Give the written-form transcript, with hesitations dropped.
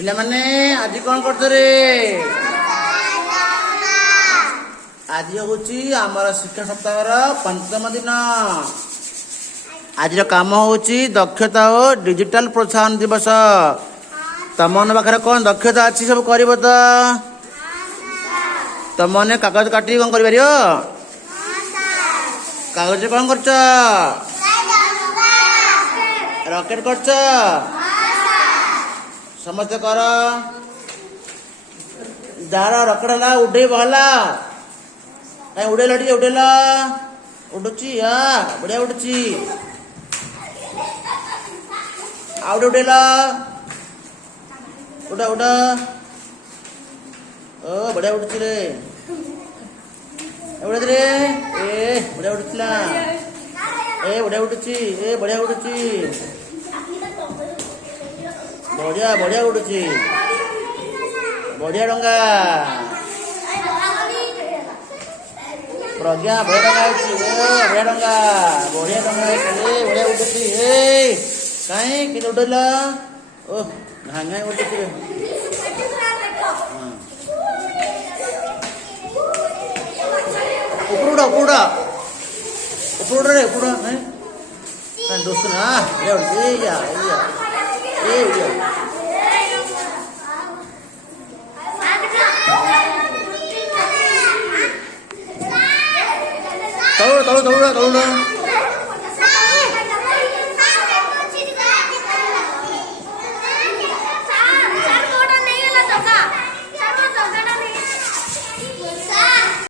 पिला माने आज कौन करते रे? आज हूँ आमर शिक्षा सप्ताह पंचम दिन। आज काम हूँ दक्षता और डिजिटल प्रोत्साहन दिवस। तुम मन पाखे कौन दक्षता अच्छी सब कर तुमने कागज काटी कौन कर कागज कौन कर रॉकेट कर समझते कर जार रकेट है उड़े बहला कहीं उड़ेला टे उड़ेला उड़ुची बढ़िया उड़ुची आउट उड़ेला उड़ा उड़ा ओ बढ़िया उड़ुची रे उड़े रे ए बढ़िया उड़ुचला ए बढ़िया उड़ुची ए बढ़िया उड़ुची बढ़िया बढ़िया उड़ुची बढ़िया डंगा प्रज्ञा बढ़िया डंगा बढ़िया डंगा बढ़िया उड़ुची कहीं कि उड़ेला ओ भांगा उड़ुची रे ऊपर उड़ा रे ऊपर है दोस्त ना ये या ये तोड़